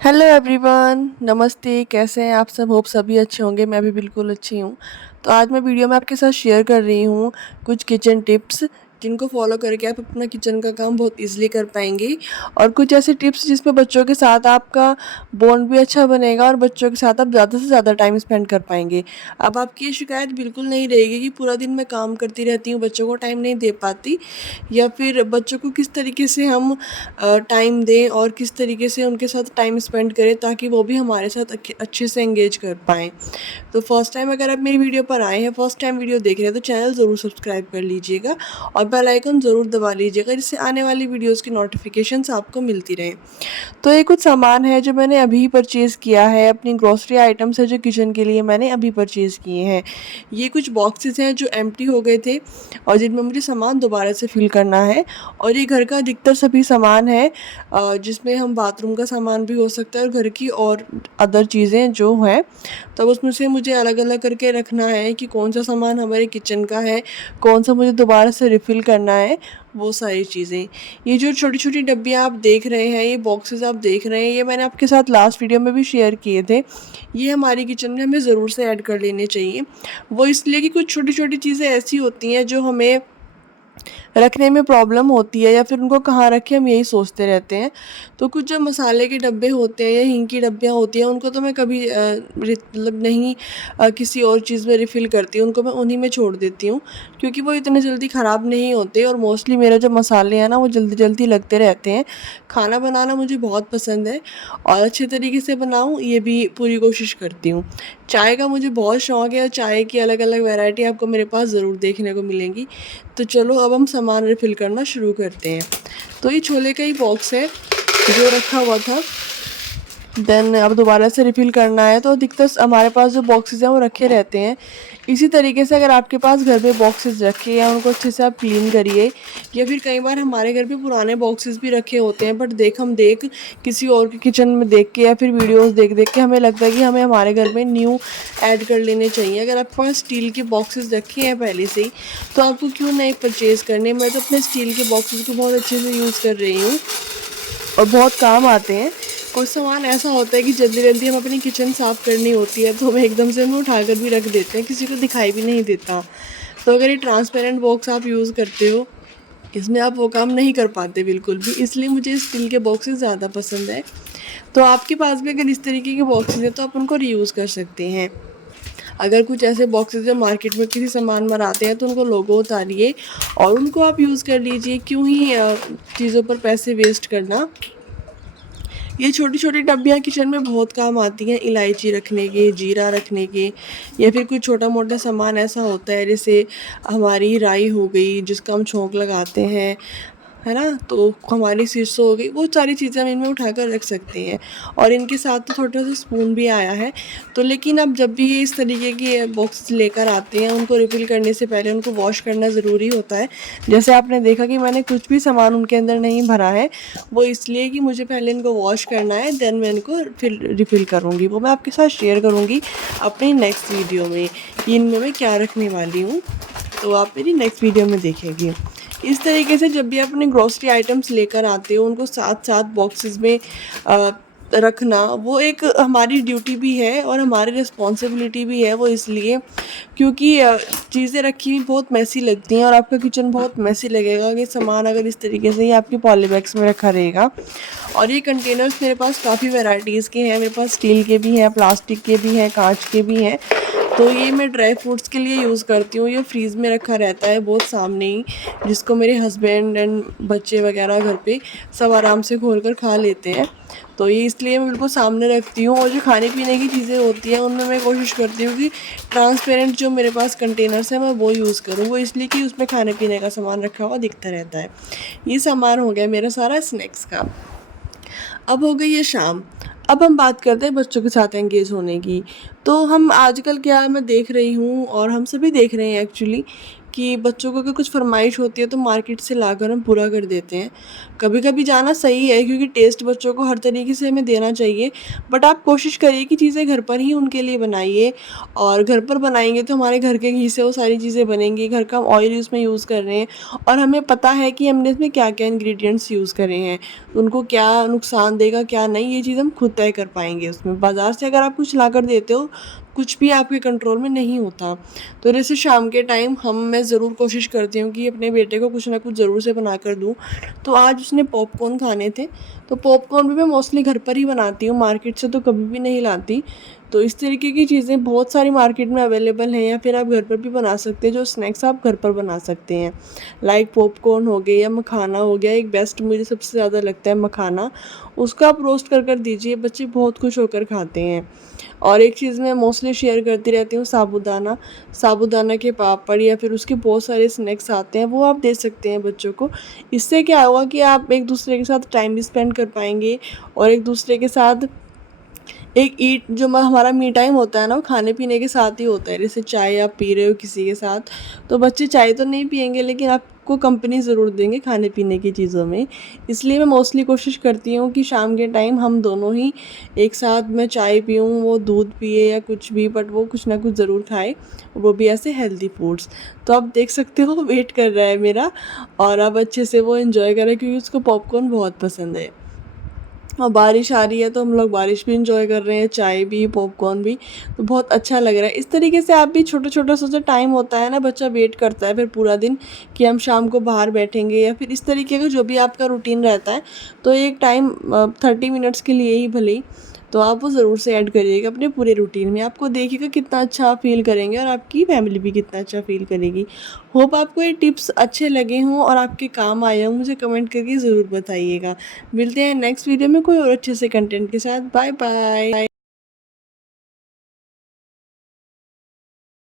Hello everyone, नमस्ते। कैसे हैं आप सब? होप सभी अच्छे होंगे। मैं भी बिल्कुल अच्छी हूँ। तो आज मैं वीडियो में आपके साथ शेयर कर रही हूँ कुछ किचन टिप्स, जिनको फॉलो करके आप अपना किचन का काम बहुत इजीली कर पाएंगे। और कुछ ऐसे टिप्स जिसमें बच्चों के साथ आपका बॉन्ड भी अच्छा बनेगा और बच्चों के साथ आप ज़्यादा से ज़्यादा टाइम स्पेंड कर पाएंगे। अब आपकी ये शिकायत बिल्कुल नहीं रहेगी कि पूरा दिन मैं काम करती रहती हूँ, बच्चों को टाइम नहीं दे पाती, या फिर बच्चों को किस तरीके से हम टाइम दें और किस तरीके से उनके साथ टाइम स्पेंड करें ताकि वो भी हमारे साथ अच्छे से एंगेज कर पाएँ। तो फर्स्ट टाइम अगर आप मेरी वीडियो पर आए हैं, फर्स्ट टाइम वीडियो देख रहे हैं, तो चैनल ज़रूर सब्सक्राइब कर लीजिएगा और बेल आइकन ज़रूर दबा लीजिएगा, जिससे आने वाली वीडियोज़ की नोटिफिकेशंस आपको मिलती रहें। तो ये कुछ सामान है जो मैंने अभी परचेज़ किया है, अपनी ग्रॉसरी आइटम्स है जो किचन के लिए मैंने अभी परचेज़ किए हैं। ये कुछ बॉक्सेस हैं जो एम्प्टी हो गए थे और जिनमें मुझे सामान दोबारा से फिल करना है। और ये घर का अधिकतर सभी सामान है, जिसमें हम बाथरूम का सामान भी हो सकता है और घर की और अदर चीज़ें जो हैं, तब उसमें से मुझे अलग अलग करके रखना है कि कौन सा सामान हमारे किचन का है, कौन सा मुझे दोबारा से रिफ़िल करना है, वो सारी चीज़ें। ये जो छोटी छोटी डब्बियाँ आप देख रहे हैं, ये बॉक्सेस आप देख रहे हैं, ये मैंने आपके साथ लास्ट वीडियो में भी शेयर किए थे। ये हमारी किचन में हमें ज़रूर से ऐड कर लेने चाहिए। वो इसलिए कि कुछ छोटी छोटी चीज़ें ऐसी होती हैं जो हमें रखने में प्रॉब्लम होती है, या फिर उनको कहाँ रखें हम यही सोचते रहते हैं। तो कुछ जो मसाले के डब्बे होते हैं या हींग की डब्बियाँ होती हैं, उनको तो मैं कभी मतलब नहीं किसी और चीज़ में रिफ़िल करती हूँ, उनको मैं उन्हीं में छोड़ देती हूँ, क्योंकि वो इतने जल्दी ख़राब नहीं होते। और मोस्टली मेरे जो मसाले हैं ना, वो जल्दी जल्दी लगते रहते हैं। खाना बनाना मुझे बहुत पसंद है और अच्छे तरीके से बनाऊँ, ये भी पूरी कोशिश करती हूँ। चाय का मुझे बहुत शौक़ है और चाय की अलग अलग वैरायटी आपको मेरे पास ज़रूर देखने को मिलेंगी। तो चलो अब हम सामान रिफ़िल करना शुरू करते हैं। तो ये छोले का ही बॉक्स है जो रखा हुआ था, देन अब दोबारा से रिफ़िल करना है। तो अधिकतर हमारे पास जो बॉक्सेस हैं वो रखे रहते हैं। इसी तरीके से अगर आपके पास घर पे बॉक्सेस रखे या उनको अच्छे से आप क्लीन करिए, या फिर कई बार हमारे घर पे पुराने बॉक्सेस भी रखे होते हैं, बट हम देख किसी और के किचन में देख के या फिर वीडियोस देख देख के हमें लगता है कि हमें हमारे घर में न्यू ऐड कर लेने चाहिए। अगर आपके पास स्टील के बॉक्सेस रखे हैं पहले से ही, तो आपको क्यों नहीं परचेज़ करने। मैं तो अपने स्टील के बॉक्सेस को बहुत अच्छे से यूज़ कर रही हूँ और बहुत काम आते हैं। कुछ सामान ऐसा होता है कि जल्दी जल्दी हम अपनी किचन साफ़ करनी होती है, तो हम एकदम से उन्हें उठाकर भी रख देते हैं, किसी को दिखाई भी नहीं देता। तो अगर ये ट्रांसपेरेंट बॉक्स आप यूज़ करते हो, इसमें आप वो काम नहीं कर पाते बिल्कुल भी, इसलिए मुझे स्टील के बॉक्सेस ज़्यादा पसंद है। तो आपके पास भी अगर इस तरीके के बॉक्सेस हैं तो आप उनको रीयूज़ कर सकते हैं। अगर कुछ ऐसे बॉक्सेस जो मार्केट में किसी सामान में आते हैं, तो उनको लोगो उतारिए और उनको आप यूज़ कर लीजिए। क्यों ही चीज़ों पर पैसे वेस्ट करना। ये छोटी छोटी डब्बियाँ किचन में बहुत काम आती हैं, इलायची रखने के, जीरा रखने के, या फिर कोई छोटा मोटा सामान ऐसा होता है जैसे हमारी राई हो गई जिसका हम छोंक लगाते हैं, है ना। तो हमारी सरसों हो गई, वो सारी चीज़ें हम इनमें उठाकर रख सकते हैं। और इनके साथ तो छोटा सा स्पून भी आया है। तो लेकिन अब जब भी ये इस तरीके के बॉक्स लेकर आते हैं, उनको रिफ़िल करने से पहले उनको वॉश करना ज़रूरी होता है। जैसे आपने देखा कि मैंने कुछ भी सामान उनके अंदर नहीं भरा है, वो इसलिए कि मुझे पहले इनको वॉश करना है, देन मैं इनको फिर रिफ़िल करूँगी। वो मैं आपके साथ शेयर करूँगी अपनी नेक्स्ट वीडियो में कि इनमें मैं क्या रखने वाली हूँ, तो आप मेरी नेक्स्ट वीडियो में देखेंगे। इस तरीके से जब भी आप अपने ग्रॉसरी आइटम्स लेकर आते हो, उनको साथ साथ बॉक्सेस में रखना, वो एक हमारी ड्यूटी भी है और हमारी रिस्पॉन्सिबिलिटी भी है। वो इसलिए क्योंकि चीज़ें रखी हुई बहुत मैसी लगती हैं और आपका किचन बहुत मैसी लगेगा कि सामान अगर इस तरीके से ही आपके पॉली बैग्स में रखा रहेगा। और ये कंटेनर्स मेरे पास काफ़ी वैराइटीज़ के हैं, मेरे पास स्टील के भी हैं, प्लास्टिक के भी हैं, कांच के भी हैं। तो ये मैं ड्राई फ्रूट्स के लिए यूज़ करती हूँ। ये फ्रीज़ में रखा रहता है बहुत सामने ही, जिसको मेरे हस्बैंड एंड बच्चे वगैरह घर पे सब आराम से खोल कर खा लेते हैं। तो ये इसलिए मैं बिल्कुल सामने रखती हूँ। और जो खाने पीने की चीज़ें होती हैं, उनमें मैं कोशिश करती हूँ कि ट्रांसपेरेंट जो मेरे पास कंटेनर्स हैं मैं वो यूज़ करूँ। वो इसलिए कि उसमें खाने पीने का सामान रखा हुआ दिखता रहता है। ये सामान हो गया मेरा सारा स्नैक्स का। अब हो गई है शाम। अब हम बात करते हैं बच्चों के साथ एंगेज होने की। तो हम आजकल क्या मैं देख रही हूँ और हम सभी देख रहे हैं एक्चुअली, कि बच्चों को अगर कुछ फरमाइश होती है तो मार्केट से लाकर हम पूरा कर देते हैं। कभी कभी जाना सही है क्योंकि टेस्ट बच्चों को हर तरीके से हमें देना चाहिए, बट आप कोशिश करिए कि चीज़ें घर पर ही उनके लिए बनाइए। और घर पर बनाएंगे तो हमारे घर के घी से वो सारी चीज़ें बनेंगी, घर का हम ऑयल उसमें यूज़ कर रहे हैं और हमें पता है कि हमने इसमें क्या क्या इंग्रेडिएंट्स यूज़ करे हैं, उनको क्या नुकसान देगा क्या नहीं, ये चीज़ हम खुद तय कर पाएंगे। उसमें बाज़ार से अगर आप कुछ ला कर देते हो, कुछ भी आपके कंट्रोल में नहीं होता। तो जैसे शाम के टाइम मैं ज़रूर कोशिश करती हूँ कि अपने बेटे को कुछ ना कुछ ज़रूर से बना कर दूँ। तो आज उसने पॉपकॉर्न खाने थे, तो पॉपकॉर्न भी मैं मोस्टली घर पर ही बनाती हूँ, मार्केट से तो कभी भी नहीं लाती। तो इस तरीके की चीज़ें बहुत सारी मार्केट में अवेलेबल हैं, या फिर आप घर पर भी बना सकते हैं। जो स्नैक्स आप घर पर बना सकते हैं, लाइक पॉपकॉर्न हो गए या मखाना हो गया। एक बेस्ट मुझे सबसे ज़्यादा लगता है मखाना, उसको आप रोस्ट कर दीजिए, बच्चे बहुत खुश होकर खाते हैं। और एक चीज़ मैं मोस्टली शेयर करती रहती हूँ, साबूदाना। साबूदाना के पापड़ या फिर उसके बहुत सारे स्नैक्स आते हैं, वो आप दे सकते हैं बच्चों को। इससे क्या होगा कि आप एक दूसरे के साथ टाइम भी स्पेंड कर पाएंगे और एक दूसरे के साथ एक जो हमारा मी टाइम होता है ना, वो खाने पीने के साथ ही होता है। जैसे चाय आप पी रहे हो किसी के साथ, तो बच्चे चाय तो नहीं पियेंगे लेकिन आपको कंपनी ज़रूर देंगे खाने पीने की चीज़ों में। इसलिए मैं मोस्टली कोशिश करती हूँ कि शाम के टाइम हम दोनों ही एक साथ, मैं चाय पीऊँ, वो दूध पिए या कुछ भी, बट वो कुछ ना कुछ ज़रूर खाए, वो भी ऐसे हेल्दी फूड्स। तो आप देख सकते हो वेट कर रहा है मेरा, और अब अच्छे से वो इन्जॉय कर रहा है क्योंकि उसको पॉपकॉर्न बहुत पसंद है। और बारिश आ रही है तो हम लोग बारिश भी इंजॉय कर रहे हैं, चाय भी पॉपकॉर्न भी, तो बहुत अच्छा लग रहा है। इस तरीके से आप भी छोटा छोटा सा जो टाइम होता है ना, बच्चा वेट करता है फिर पूरा दिन कि हम शाम को बाहर बैठेंगे, या फिर इस तरीके का जो भी आपका रूटीन रहता है, तो एक टाइम 30 मिनट्स के लिए ही भले ही, तो आप वो ज़रूर से ऐड करिएगा अपने पूरे रूटीन में। आपको देखिएगा कितना अच्छा आप फील करेंगे और आपकी फैमिली भी कितना अच्छा फील करेगी। होप आपको ये टिप्स अच्छे लगे हों और आपके काम आए हों, मुझे कमेंट करके ज़रूर बताइएगा। मिलते हैं नेक्स्ट वीडियो में कोई और अच्छे से कंटेंट के साथ। Bye bye.